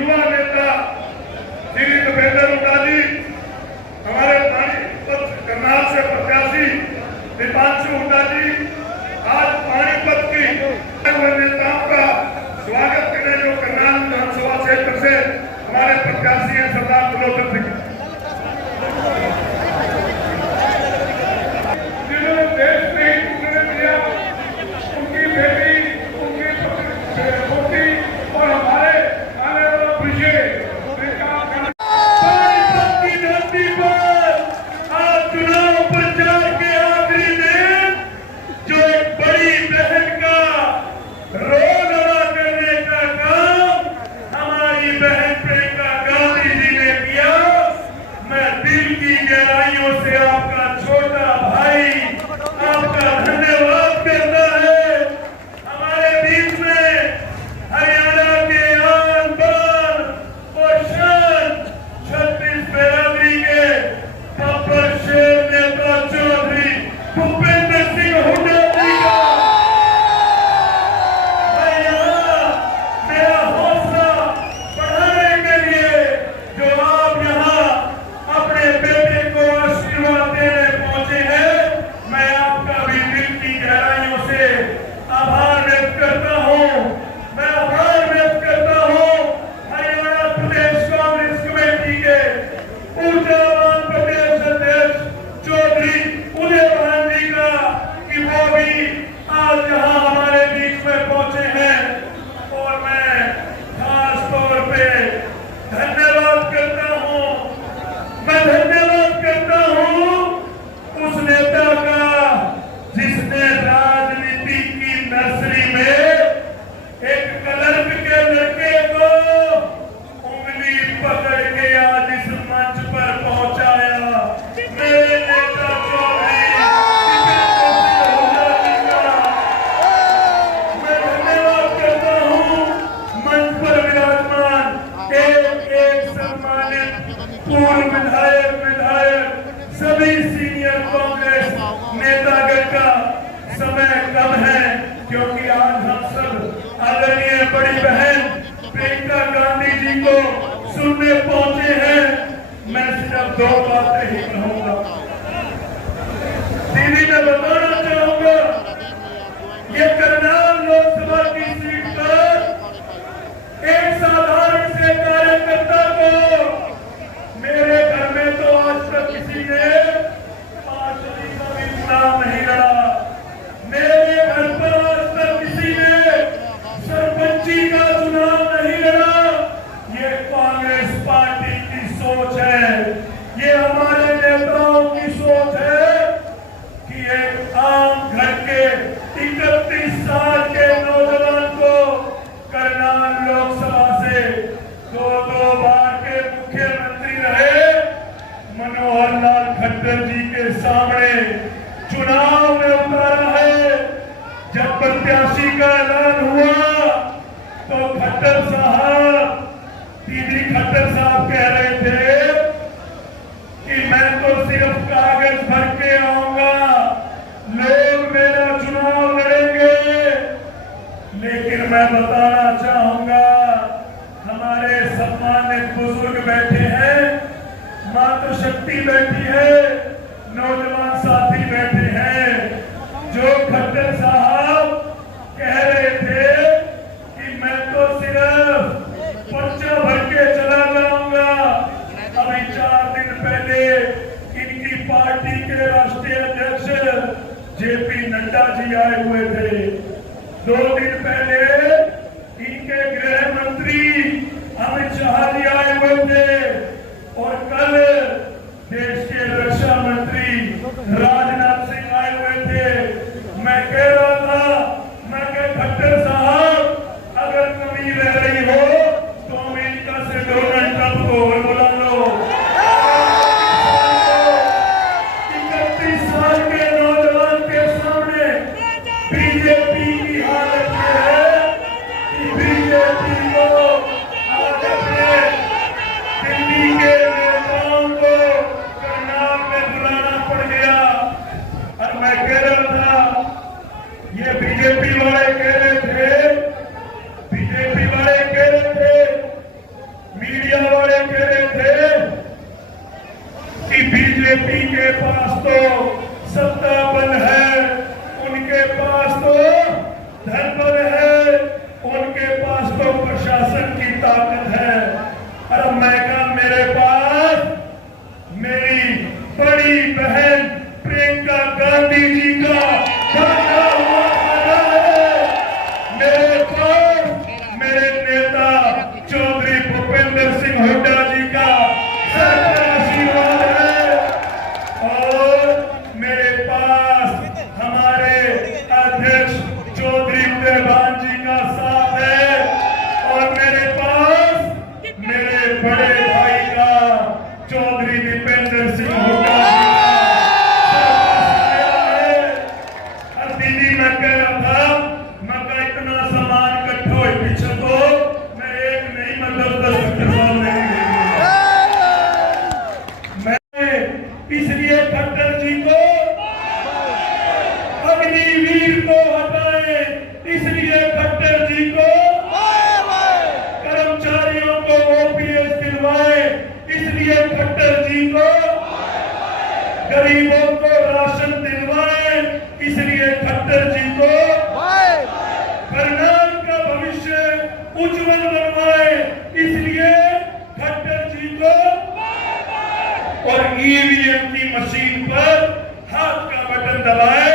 युवा नेता श्री देवेंद्र हुड्डा जी, हमारे पानीपत करनाल से प्रत्याशी दीपांशु हुड्डा जी, आज पानीपत की नेताओं का स्वागत करने जो करनाल विधानसभा क्षेत्र से हमारे प्रत्याशी हैं सरदार त्रिलोचन सिंह, जिन्होंने देश में टूटने दिया, उनकी बेटी, उनकी पोती और हमारे आने वाला भविष्य पानीपत की धरती पर आज चुनाव प्रचार के आखिरी दिन जो एक बड़ी बहन का रोल अदा करने का काम हमारी बहन प्रियंका गांधी जी ने किया। मैं दिल की गहराइयों से आपका छोटा भाई आपका धन्यवाद करता है। हमारे बीच में हरियाणा के आन बान और शान 36 बिरादरी के पब्बर शेर नेता चौधरी भूपेंद्र सिंह हुड्डा जी का मैं यहाँ मेरा हौसला बढ़ाने के लिए जो आप यहाँ अपने बेटे को आशीर्वाद देने पहुंचे हैं, मैं आपका भी दिल की गहराइयों से आभार व्यक्त करता हूँ। मैं आभार व्यक्त करता हूँ हरियाणा प्रदेश कांग्रेस कमेटी के ऊर्जावान प्रदेश अध्यक्ष चौधरी उदय भान जी का कि वो भी आज यहाँ हमारे बीच में पहुंचे हैं और मैं खास तौर पे धन्यवाद करता हूँ। मैं धन्यवाद करता हूँ उस नेता का जिसने राजनीति की नर्सरी में एक क्लर्क के लड़के को उंगली पकड़ के आज इस मंच पर पहुंचाया। मेरे नेता चौधरी मैं धन्यवाद करता हूं मंच पर विराजमान एक सम्मानित पूर्व विधायक सभी सीनियर कांग्रेस नेतागण का समय कम है क्योंकि आज हम सब आदरणीय बड़ी बहन प्रियंका गांधी जी को सुनने पहुंचे हैं। मैं सिर्फ दो बातें ही कहूंगा। दीदी मैं बताना चाहूंगा ये करनाल लोकसभा की सीट पर एक साधारण से कार्यकर्ता को मेरे घर में तो आज तक किसी ने पार्षदी का भी चुनाव नहीं लड़ा। मेरे घर पर आज तक किसी ने सरपंची का चुनाव नहीं लड़ा। ये कांग्रेस पार्टी की सोच है, ये हमारे नेताओं की सोच है कि एक आम घर के 31 साल के नौजवान को करनाल लोकसभा से दो बार के मुख्यमंत्री रहे मनोहर लाल खट्टर जी के सामने चुनाव में उतारा है। जब प्रत्याशी का ऐलान हुआ तो खट्टर साहब दीदी खट्टर साहब कह रहे थे कि मैं तो सिर्फ कागज भर के आऊंगा, लोग मेरा चुनाव लड़ेंगे। लेकिन मैं बताना चाहूंगा हमारे सम्मानित बुजुर्ग बैठे हैं, मातृशक्ति बैठी है, नौजवान साथी बैठे हैं, जो खट्टर साहब कह रहे थे कि मैं तो सिर्फ पर्चा भर के चला जाऊंगा। अभी 4 दिन पहले इनकी पार्टी के राष्ट्रीय अध्यक्ष जेपी नड्डा जी आए हुए थे। 2 दिन पहले इनके गृह मंत्री अमित शाह जी आए हुए थे और कल देश के रक्षा मंत्री राजनाथ सिंह आए हुए थे। मैं कह रहा था मैं कह खट्टर साहब अगर कमी रह रही हो तो अमेरिका से डोनाल्ड ट्रंप को और बुला लो। 31 साल के नौजवान के सामने बीजेपी की हालत यह है कि बीजेपी को आज अपने दिल्ली के नेताओं को करनाल में बुलाना पड़ गया। और मैं कह रहा था ये बीजेपी वाले कह रहे थे धनबल है, उनके पास तो प्रशासन की ताकत है। और मैं कहा मेरे पास मेरी बड़ी बहन प्रियंका गांधी जी का बना हुआ खाना है। मेरे पास मेरे नेता चौधरी भूपेंद्र सिंह हुड्डा जी का सबका आशीर्वाद है। और मेरे पास हमारे अध्यक्ष चौधरी उदयभान जी का साथ है। और मेरे पास मेरे बड़े भाई का चौधरी दीपेंद्र सिंह हुड्डा जी का साया है। और दीदी मैं कह रहा था, मैं कहा इतना सामान इकट्ठा हो पीछे को मैं एक नहीं मैं 10-10 खट्टर नहीं देंगे। मैं इसलिए खट्टर जी को अग्निवीर को हटाए, इसलिए खट्टर जी को कर्मचारियों को ओपीएस दिलवाए, इसलिए खट्टर जी को गरीबों को राशन दिलवाए, इसलिए खट्टर जी को परिणाम का भविष्य उज्जवल बनवाए, इसलिए खट्टर जी को और ईवीएम की मशीन पर हाथ का बटन दबाए